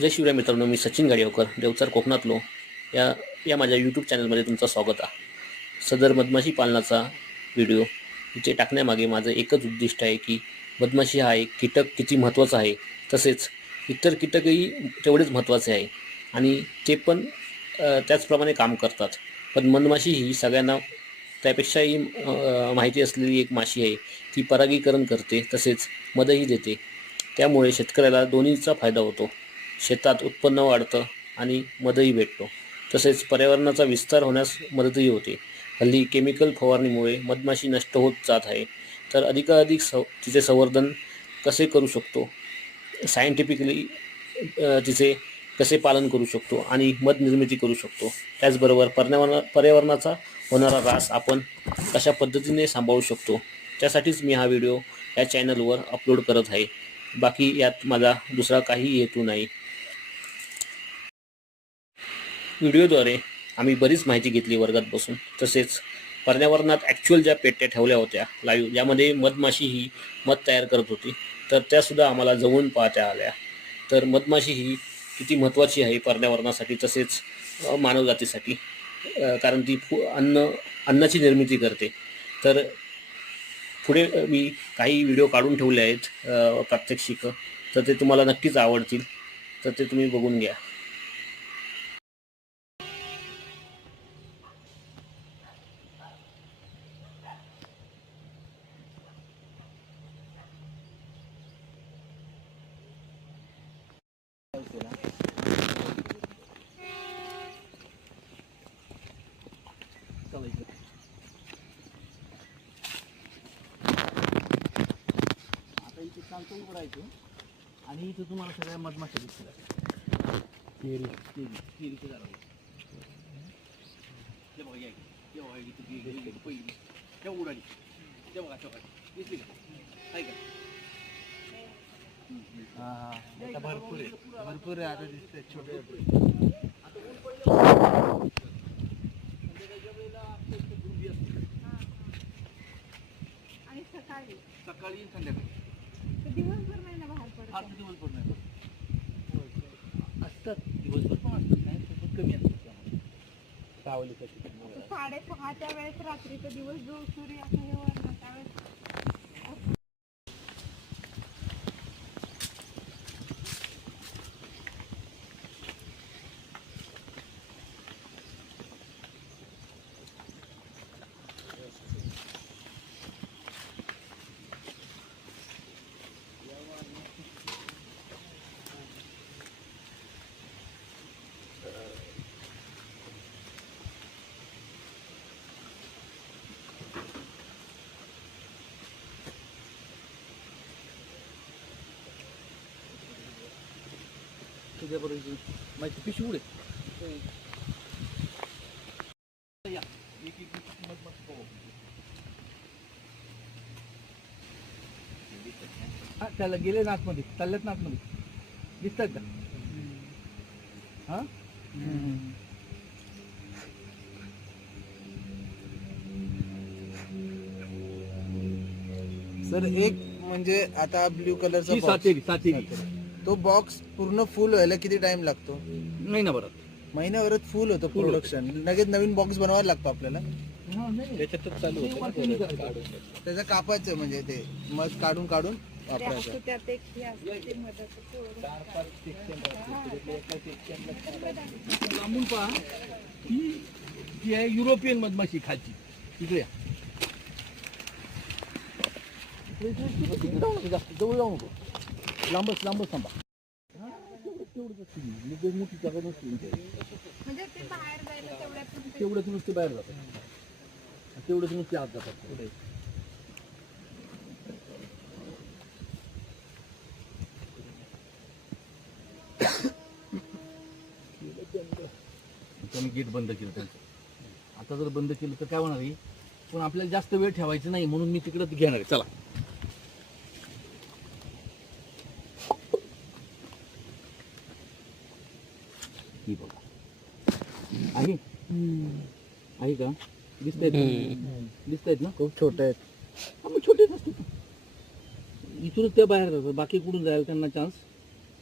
जय शिवराय मित्रांनो मी सचिन गाडीवकर देवचार कोकणातलो. या या माझ्या यूट्यूब चॅनलमध्ये तुमचं स्वागत आहे. सदर मधमाशी पालनाचा व्हिडिओ इथे टाकण्यामागे माझं एकच उद्दिष्ट आहे की मधमाशी हा एक कीटक किती महत्त्वाचा आहे तसेच इतर कीटकही तेवढेच महत्त्वाचे आहे. आणि ते पण त्याचप्रमाणे काम करतात. पण मधमाशी ही सगळ्यांना त्यापेक्षाही माहिती असलेली एक माशी आहे ती परागीकरण करते तसेच मदही देते. त्यामुळे शेतकऱ्याला दोन्हीचा फायदा होतो. शेतात उत्पन्न वाढतं आणि मदही भेटतो. तसेच पर्यावरणाचा विस्तार होण्यास मदतही होते. हल्ली केमिकल फवारणीमुळे मधमाशी नष्ट होत जात आहे. तर अधिकाधिक सव तिचे संवर्धन कसे करू शकतो? सायंटिफिकली तिचे कसे पालन करू शकतो आणि मध निर्मिती करू शकतो? त्याचबरोबर पर्यावरणा पर्यावरणाचा होणारा ऱ्हास आपण कशा पद्धतीने सांभाळू शकतो? त्यासाठीच मी हा व्हिडिओ या चॅनलवर अपलोड करत आहे. बाकी यात माझा दुसरा काही हेतू नाही. व्हिडिओद्वारे आम्ही बरीच माहिती घेतली वर्गात बसून. तसेच पर्यावरणात ॲक्च्युअल ज्या पेट्या ठेवल्या होत्या लाईव्ह ज्यामध्ये मधमाशी ही मध तयार करत होती तर त्यासुद्धा आम्हाला जवळून पाहता आल्या. तर मधमाशी ही किती महत्त्वाची आहे पर्यावरणासाठी तसेच मानवजातीसाठी कारण ती फु अन्न अन्नाची निर्मिती करते. तर पुढे मी काही व्हिडिओ काढून ठेवले आहेत अ, प्रात्यक्षिक तर ते तुम्हाला नक्कीच आवडतील. तर ते तुम्ही बघून घ्या. सगळ्या मधमाशा दिसतील केरी केरी केरीचे झाड ते बघा या ते बघा इथे केरी गेली पहिली त्या उडाली. ते बघा तेव्हा दिसली का? आहे का? आता भरपूर आहे. भरपूर आहे आता दिसतंय छोटे आणि सकाळी. सकाळी संध्याकाळी. तर दिवसभर नाही ना बाहेर पडत? दिवसभर नाही असतात दिवसभर पण असतात नाही पण कमी असतात त्यामध्ये सावलीसाठी साडे सहाच्या वेळेस रात्रीचा दिवस जो सूर्य असं हे वर ना, त्यावेळेस तुझ्याबरोबर माहिती पिशवी उडे. हा त्याला गेले ना आतमध्ये चालल्यात ना आतमध्ये दिसतात का हा सर एक म्हणजे आता ब्ल्यू कलरचा सातेरी सातेरी तो बॉक्स पूर्ण फुल व्हायला किती टाइम लागतो? नाही ना बरं महिन्याभरात फुल होतं Full होतं. प्रोडक्शन लगेच नवीन बॉक्स बनवायला लागतो आपल्याला. त्याच्यातच चालू होतं त्याचं कापायचं म्हणजे ते मध काढून काढून ते वापरायचं असतं त्यात एक हे. असतं ते मधाचं पोळं. लांबून पहा. ही जी आहे युरोपियन मधमाशी खालची इकडे या. इकडे- इकडे- इकडे- इकडे जाऊ नको जास्त जवळ जाऊ नको लांबच लांबच थांबा. हा, तेवढंच मोठी जागा नसते. म्हणजे तेवढंच नुसते बाहेर जातात. तेवढंच नुसते आत जातात. त्यांनी गेट बंद केलं त्यांचं. आता जर बंद केलं तर काय होणार आहे? पण आपल्याला जास्त वेळ ठेवायचं नाही म्हणून मी तिकडं घेणार आहे. चला. ही बघा. आहे? आहे का? दिसत आहेत दिसत आहेत ना? खूप छोटे आहेत. हा, मग छोटे नसते इथूनच त्या बाहेर जातात. बाकी कुठून जायला त्यांना चान्स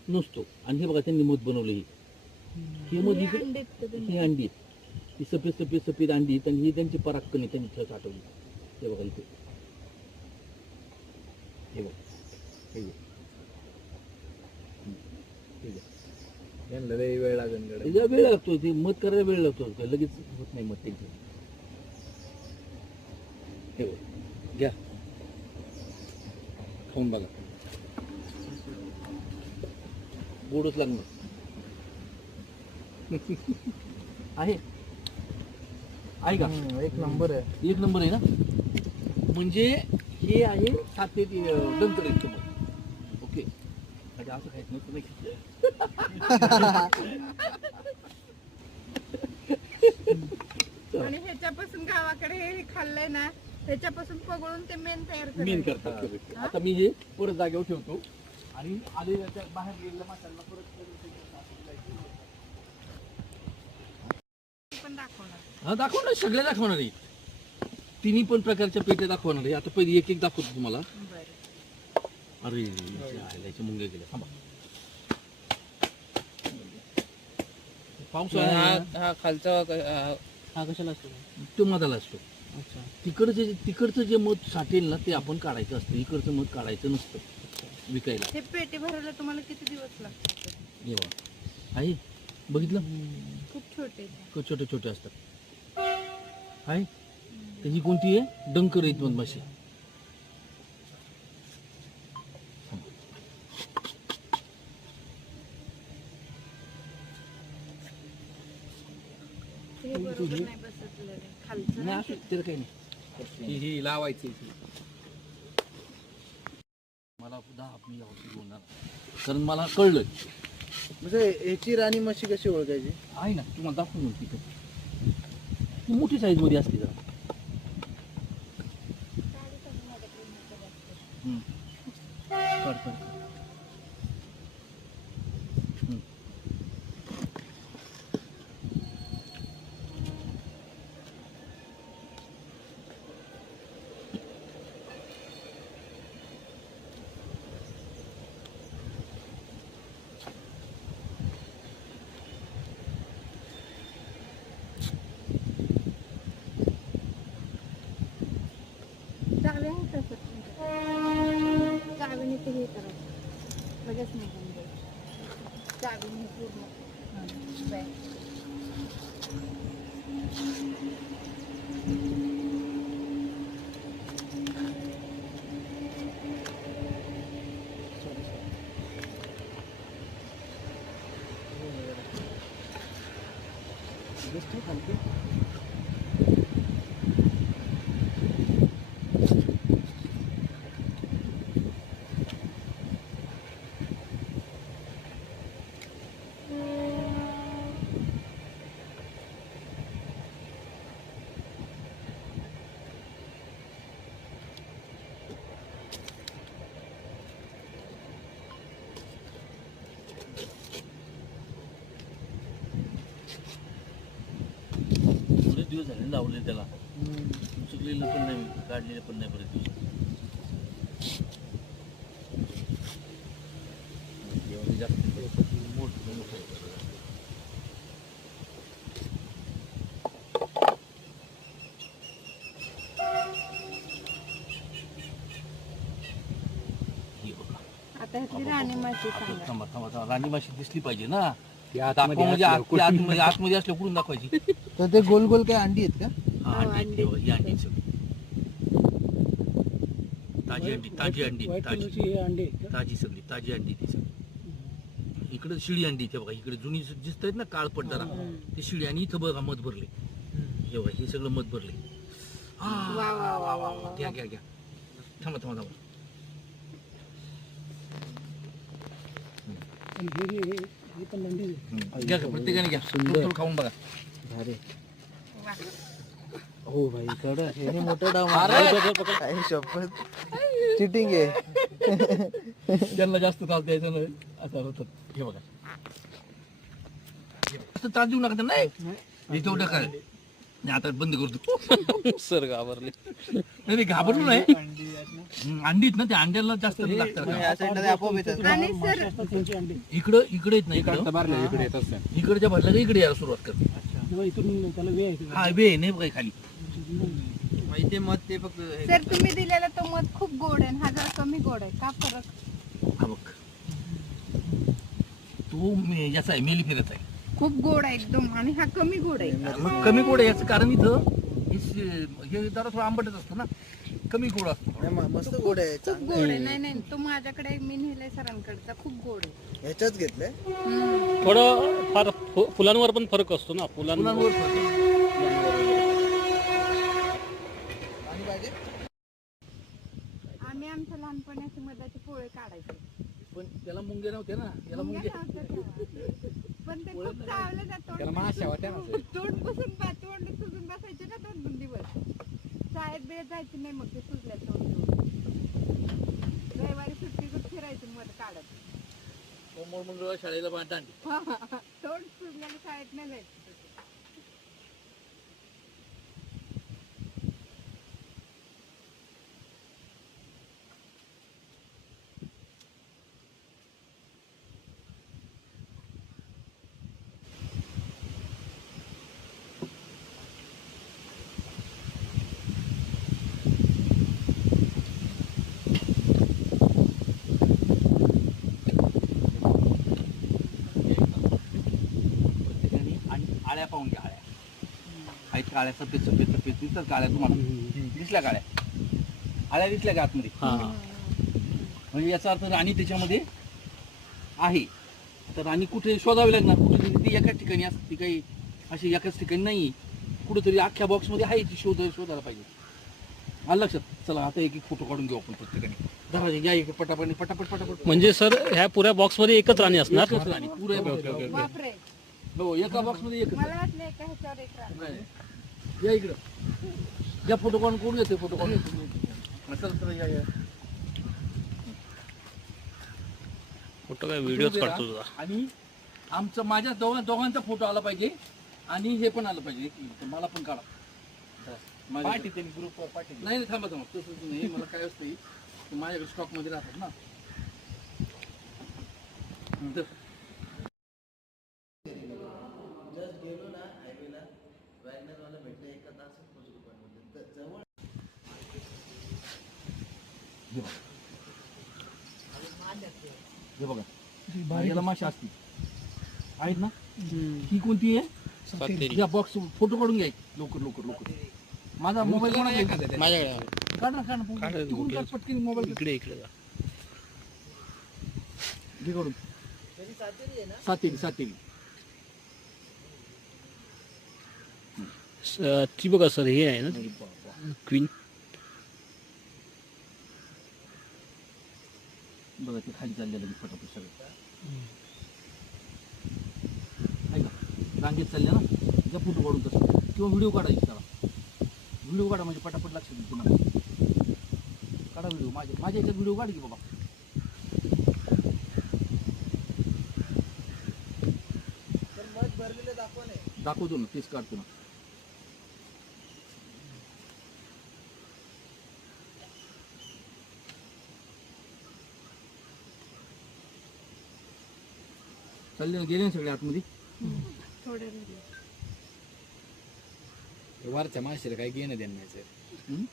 नसतो. आणि हे बघा त्यांनी मध बनवलं ही. ही मध हे अंडे? ही अंडी आहेत. ही सफेद सफेद सफेद अंडी आणि ही त्यांची पराक्कन आहे. त्यांनी ठेव साठवली हे बघा इथे. हे बघा. हे बघा. हम्म. हे बघा. वेळ लागेल त्याला वेळ लागतो ते मत करायला वेळ लागतो. काय लगेच होत नाही मत त्यांची. हे बघ घ्या. खाऊन बघा. गोडच लागणार. आहे. आहे का? एक नंबर आहे. एक नंबर आहे ना? म्हणजे हे आहे सात ते ओके. म्हणजे असं नसतं नाही आणि ह्याच्यापासून गावाकडे हे खाल्लंय ना ह्याच्यापासून पगळून ते मेन तयार मेन करायचं. करतात आता मी हे परत जागेवर ठेवतो. आणि त्या बाहेर गेलेल्या माशांना परत ते पण दाखवणार. हा सगळ्या दाखवणार आहे. तिन्ही पण प्रकारच्या पेट्या दाखवणार आहे. आता पहिले एक एक दाखवतो तुम्हाला. बरं. अरे याच्या मुंग्या गेल्या. थांबा. पावसाळा हा खालचा हा कशाला असतो? तो मधाला असतो तिकडचं जे तिकडचं जे मध साठेल ना ते आपण काढायचं असतं. इकडचं मध काढायचं नसतं. विकायला. हे पेटी भरायला तुम्हाला किती दिवस लागतात? हे आहे? बघितलं? खूप छोटे. क- छोटे छोटे असतात. आहे? त्याची कोणती आहे? डंकर आहेत मधमाशी. हे बरोबर नाही बसतलं रे. खालचं नाही असं त्याला काही नाही ही लावायची मला दहा मी कारण मला कळलं. म्हणजे याची राणी म्हशी कशी ओळखायची? आहे ना तुम्हाला दाखवून तिथं. ती मोठी साईजमध्ये असते जरा हम्म. काढ, काढ, काढ. हम्म. चावी आहे तसं चावीने ते हे करायचं लगेच निघून जाईल चावीने पूर्ण हां, बॅग. बरेच दिवस झाले लावले त्याला. चुकलेलं पण नाही काढलेलं पण नाही बरेच दिवस जास्त मोठं मोठं हे राणी माशी दिसली पाहिजे ना. दाखवा म्हणजे आत- ती आतमध्ये आतमध्ये असल्या कुठून दाखवायची? तर ते गोल गोल काय अंडी आहेत का? हा, हो, अंडी अंडी. ठेवा, ही अंडी आहेत सगळी. ताजी अंडी ताजी अंडी ताजी. ताजी सगळी ताजी अंडी ती सगळी. इकडे शिळी अंडी ते बघा इकडे जुनी दिसत आहेत ना काळ पडताना ती शिळी आणि इथं बघा मध भरले. हे बघा हे सगळं मध भरले. वा वा वा वा वा. घ्या घ्या घ्या. थांबा थांबा थांबा. घ्या घ्या, प्रत्येकाने घ्या. थोडं थोडं खाऊन बघा. हो भाई कड हे मोठं डाव काही शपथ. चिटिंग आहे. त्यांना जास्त त्रास द्यायचा नाही असं होतं. हे बघा. हे बघा. जास्त त्रास देऊ नका त्यांना हे. हे तेवढं काय नाही आता बंद करतो. सर घाबरले. नाही नाही, घाबरलो नाही. हं, अंडी आहेत ना त्या अंड्याला जास्त लागतात. ते इकडं इकडे येत ना इकडं. इकडच्या भरल्या का इकडे यायला सुरुवात करते हा वे नाही बघा खाली. इथे मत ते फक्त हे सर तुम्ही दिलेला तो मध खूप गोड आहे आणि हा जरा कमी गोड आहे. का फरक? हा बघ. तो मे- याचा आहे मेली फिरत आहे. खूप गोड आहे एकदम आणि हा कमी गोड आहे मग कमी गोड आहे याचं कारण इथं हे श- हे जरा थोडं आंबटच असतं ना कमी गोड असतो नाही, म- मस्त गोड आहे खूप चांगलं गोड आहे नाही नाही तो माझ्याकडे मी नेलाय सरांकडचा खूप गोड आहे आहे. ह्याच्याच घेतलंय हम्म. थोडं फार फु- फुलांवर पण फरक असतो ना फुलांवर फरक आहे. आणि पाहिजे आम्ही आमच्या लहानपणी असे मधाचे पोळे काढायचे पण त्याला मुंगे नव्हते ना याला मुंगे मुंग्या नव्हत्या तेव्हा. पण ते खूप चावलं जात तोंड पुसून बा- तोंड सुजून बसायचे ना दोन दोन दिवस शाळेत बिळेत जायचे नाही मग ते सुजल्या तोंड रविवारी सुट्टी फिरायचं मध काढत. मंगळवार शाळेला दांडी तोंड सुजल्याने शाळेत नाही जायचं. आहेत काळ्या सफेद सफेद सफेद दिसतात काळ्या तुम्हाला. दिसल्या काळ्या. आळ्या दिसल्या का आतमध्ये? म्हणजे याचा अर्थ राणी त्याच्यामध्ये आहे. तर राणी कुठे शोधावी लागणार? कुठे ती एकाच ठिकाणी असते ती काही अशी एकाच ठिकाणी नाही कुठेतरी अख्ख्या बॉक्समध्ये आहे ती शोध शोधायला पाहिजे. आलं लक्षात? चला आता एक एक फोटो काढून घेऊ आपण प्रत्येकाने. धरा या एक पटापट पटापट पटापट. म्हणजे सर ह्या पुऱ्या बॉक्समध्ये एकच राणी असणार? एकच राणी. पुऱ्या. बापरे. हो एका बॉक्समध्ये एकच. मला वाटलं एका ह्याच्यावर एक राहणार. नाही. या इकडं. या फोटो काढून कोण घेते फोटो काढून चला, या, या. फोटो काय व्हिडिओच काढतो तुझा? आणि आमचं माझ्या दोघां दोघांचा फोटो आला पाहिजे आणि हे पण आलं पाहिजे. एक मिनिट, मला पण काढा. माझ्या- ग्रुपवर पाठी नाही नाही थांबा थांबा. तसंच नाही मला काय असतं ते माझ्याकडे स्टॉकमध्ये राहतात ना. तर जस्ट गेलो ना हायवेला वॅगनर वाला भेटलं एका तासात पोहोचलो पण जवळ हे बघा. याला माशा असतील. आहेत ना? ही कोणती आहे? सातेरी. या बॉक्स फोटो काढून घ्याय लवकर लवकर लवकर. माझा मोबाईल. काढ ना ना पटकन मोबाईल इकडे इकडे जा. घे काढून. तरी सातेरी आहे ना? सातेरी ती बघा सर हे आहे ना? क्वीन बघा ते खाली चाललेलं फटाफट सगळं. आहे का रांगेत चालल्या ना जा फोटो काढून तसं. किंवा व्हिडिओ काढायची त्याला. व्हिडिओ काढा म्हणजे पटापट लक्षात येईल तुम्हाला काढा व्हिडिओ माझ्या माझ्या याच्यात व्हिडिओ काढ की बाबा. तर मध भरलेलं दाखवा नाही दाखवतो ना तेच काढतो ना. चालले ना गेले ना सगळे आतमध्ये? थोडे राहिले. वरच्या माशीला काही घेणं देणं नाही सर. हं?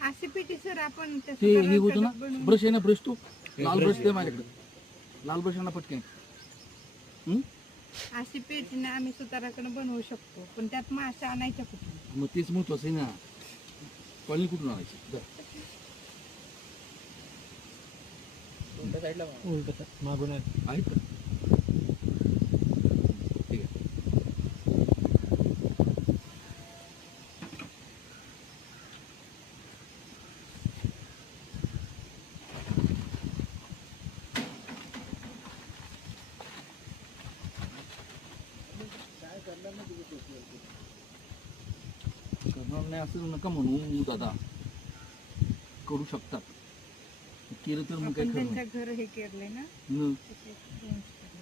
अशी पिठी सर आपण त्या ते हे सुतारांकडे होतं ना. बनवून- ब्रश आहे ना ब्रश तो? लाल ब्रश ते माझ्याकडे. लाल ब्रश ना पटकन. हं? अशी पेटी ना आम्ही सुताराकडे बनवू शकतो. पण त्यात माशा आणायच्या कुठून? मग तेच महत्वाचं आहे ना. कॉलनी कुठून आणायची? जा. कोणत्या साईडला मागून. आहेत का ठीक आहे असं नका म्हणू दादा करू शकतात. केलं तर मग काय आपण खरं घर हे केलंय ना? दोन स्टोरी.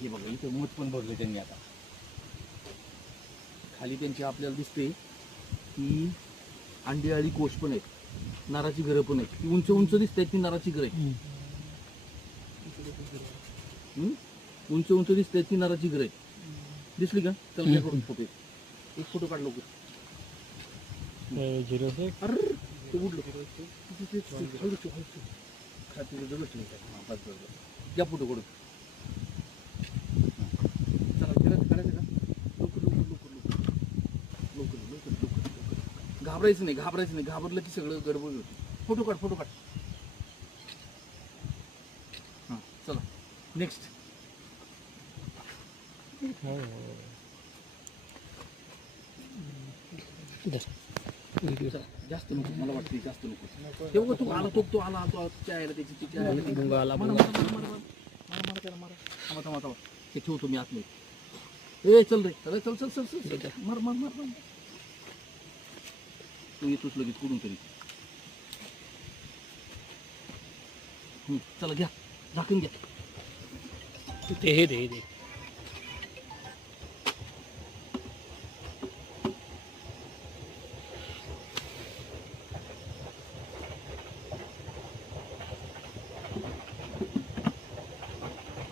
हे बघा इथं मत पण भरलं त्यांनी आता. खाली त्यांची आपल्याला दिसते की अंडे कोश पण आहेत नाराची घरं पण आहेत. ती उंच उंच दिसत आहेत ती नाराची घरं आहेत. हम्म? उंच उंच दिसते चिनाराची घर आहे दिसली का? चल करून फोटो एक फोटो काढलो झिरो अरे ते या फोटो काढून. चला लवकर लवकर लवकर लवकर. घाबरायचं नाही घाबरायचं नाही. घाबरलं की सगळं गडबड होते. फोटो काढ फोटो काढ. हां चला. नेक्स्ट जास्त नको मला वाटतं जास्त नको ते बघ तू आला तो तो आला तो त्याची ती त्या आला त्याची. मुंगा आला, मारा, मुंगा. मारा, मारा, मारा, मारा, मारा, त्याला मारा. थांबा, थांबा, थांबा. ते ठेवतो मी आतमध्ये ए चल रे अरे चल चल चल चल. मार मार मार मार तू येतोस लगेच कुठून तरी चला घ्या झाकून घ्या ते हे दे हे दे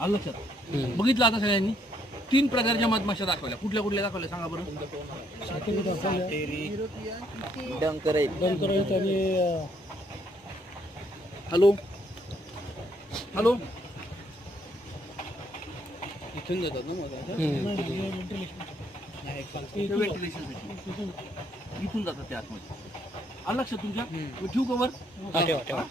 आलं लक्षात? बघितलं आता सगळ्यांनी? तीन प्रकारच्या मधमाशा दाखवल्या. कुठल्या कुठल्या दाखवल्या? सांगा बरं. डंकर हॅलो? हॅलो? इथून जातात ना इथून जातात ते आतमध्ये. आलं लक्षात तुमच्या? ठेवू का वर ठेवा ठेवा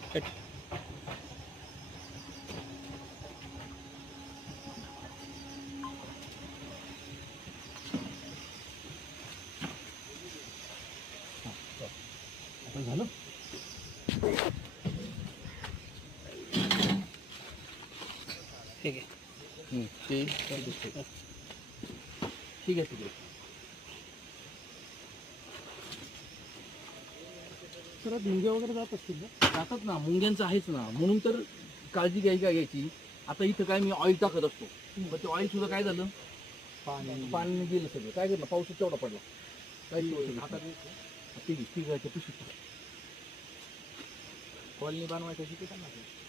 आता झालं ठीक आहे हम्म, ते ठीक आहे ठीक आहे सर मुंग्या वगैरे जात असतील ना जातात ना मुंग्यांचं आहेच ना. म्हणून तर काळजी घ्यायची काय घ्यायची? आता इथं काय मी ऑइल टाकत असतो. पण ते ऑइल सुद्धा काय झालं? पाणी. पाणी गेलं सगळं. काय झालं? पाऊस तेवढा पडला. काय आता ते ठीक आहे ते पिशवीत टाक. कॉलनी बनवायची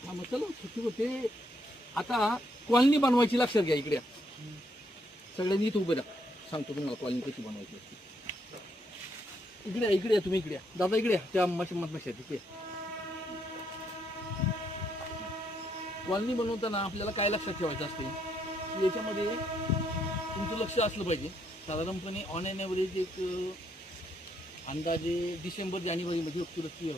हा मग चला होते. आता कॉलनी बनवायची लक्षात घ्या इकडे. सगळ्यांनी इथं उभे राहा. सांगतो तुम्हाला कॉलनी कशी बनवायची असते. इकडे इकडे तुम्ही इकडे या. दादा इकडे या. त्या मशी मधमाशी आहेत तिथे कॉलनी बनवताना आपल्याला काय लक्षात ठेवायचं असते? याच्यामध्ये तुमचं लक्ष असलं पाहिजे. साधारणपणे ऑन एन ॲव्हरेज एक अंदाजे डिसेंबर जानेवारीमध्ये सुरक्षी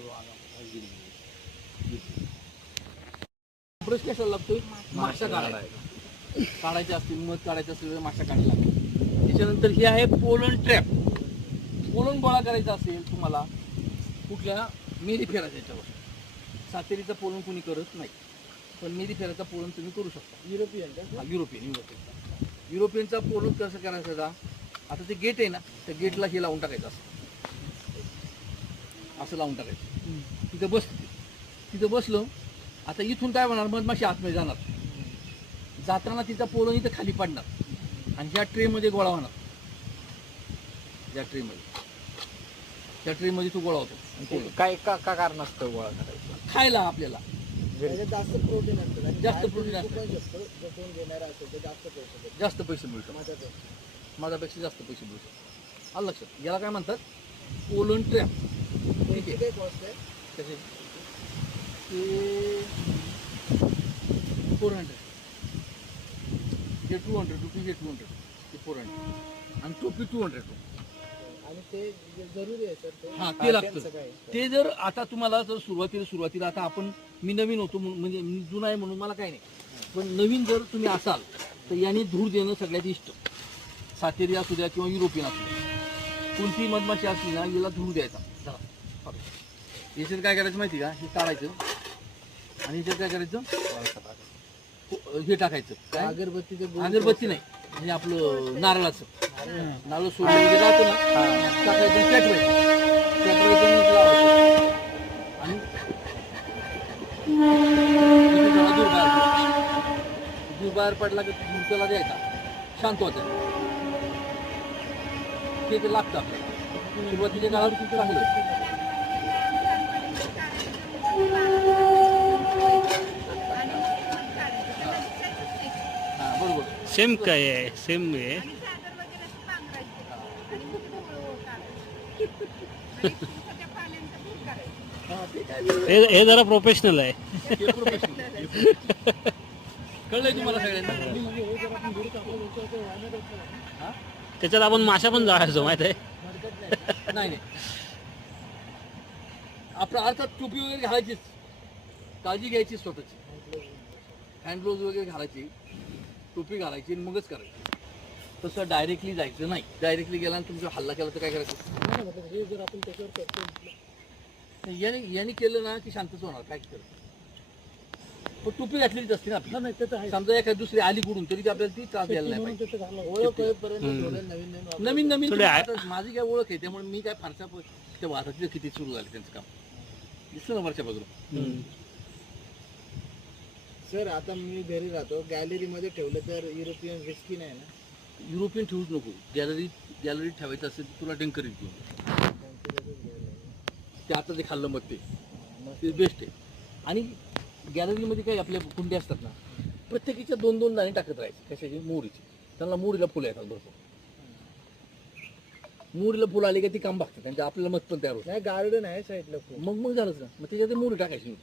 ब्रश कशाला लागतोय माशा काढायला. काढायचे असतील मध काढायचं असेल माशा काढायला लागतात त्याच्यानंतर हे आहे पोलन ट्रॅप पोलन गोळा करायचा असेल तुम्हाला कुठल्या मेरी फेरायच्या याच्यावर सातेरीचा पोलन कोणी करत नाही. पण मेरी फेराचा पोलन तुम्ही करू शकता. युरोपियन हा युरोपियन युरोपियन. युरोपियनचा पोलन कसं करायचं आता ते गेट आहे ना त्या गेटला हे लावून टाकायचं असं. असं लावून टाकायचं. तिथं बस तिथं बसलो आता इथून काय होणार? मधमाशी आतमध्ये जाणार. जाताना तिचा पोलन इथं खाली पडणार. आणि ह्या ट्रेमध्ये गोळा होणार. या ट्रेमध्ये. त्या ट्रेमध्ये तो गोळा होतो. काय का का कारण असतं गोळा करायचं? खायला आपल्याला. जास्त प्रोटीन असतं. जास्त विकू असतं. जास्त पैसे माझ्याकडे माझ्यापेक्षा. जास्त पैसे मिळू शकतात आलं लक्षात? याला काय म्हणतात? पोलन ट्रॅप ठीक त्याची आहे काय कॉस्ट आहे कसे ते फोर हंड्रेड. हे टू हंड्रेड रुपीज हे टू हंड्रेड. ते फोर हंड्रेड आणि टोपी टू हंड्रेड आणि ते जरुरी आहे सर ते हा ते लागतं. ते जर आता तुम्हाला जर सुरुवातीला सुरुवातीला आता आपण मी नवीन होतो म्हणजे मी जुना आहे म्हणून मला काही नाही. पण नवीन जर तुम्ही असाल तर याने धूर देणं सगळ्यात इष्ट. सातेरी असू द्या किंवा युरोपियन असू द्या. कोणती मधमाशी असली ना याला धूर द्यायचा. चला. याच्यात काय करायचं माहिती का? हे काढायचं. आणि याच्यात काय करायचं? हे टाकायचं. काय? अगरबत्तीचे अगरबत्ती नाही. म्हणजे आपलं नारळाचं. नारळ म्हणजे राहतो ना टाकायचं पेटवायचं आणि लावायचं. आणि किती जरा दूर बाहेर पडला. दूर बाहेर पडला की त्याला द्यायचा. शांत होतं. ते ते लागतं आपल्याला. सुरुवातीच्या काळात खूप चांगलं हां बरोबर सेम काय आहे सेम आहे. हां जरा प्रोफेशनल आहे. कळलंय तुम्हाला सगळ्यांना? त्याच्यात आपण माशा पण जाळायचो माहीत आहे नाही नाही आपलं अर्थात टोपी वगैरे घालायचीच काळजी घ्यायची स्वतःची हँड ग्लोव्ज वगैरे घालायची टोपी घालायची आणि मगच करायची. तसं डायरेक्टली जायचं नाही. डायरेक्टली गेला आणि तुमचा हल्ला केला तर काय करायचं? नाही, याने याने केलं ना की शांतच होणार काय करत पण टोपी घातलेलीच असते ना आपली. समजा एखादी दुसरी आली कुठून तरी ती आपल्याला ती त्रास द्यायला नाही. नवीन नवीन माझी काय ओळख आहे त्यामुळे मी काय फारसा त्या वाहतातलं किती सुरू झालं त्यांचं काम. दिसतं ना वरच्या बाजूला? सर आता मी घरी राहतो. गॅलरी मध्ये ठेवलं तर युरोपियन रिस्की नाही ना? युरोपियन ठेवूच नको. गॅलरी गॅलरीत ठेवायचं असेल तर तुला डंकर घेऊन ते आता ते खाल्लं मग ते. ते बेस्ट आहे. आणि गॅलरीमध्ये काही आपल्या कुंड्या असतात ना प्रत्येकीच्या दोन दोन दाणे टाकत राहायचे. कशाची? मोहरीची त्यांना मोहरीला फुलं येतात भरपूर. मोहरीला फुलं आली का ती काम बघतात. त्यांचं आपल्याला मत पण तयार होतं. नाही गार्डन आहे साईडला मग मग झालंच ना. मग त्याच्यात मोहरी टाकायची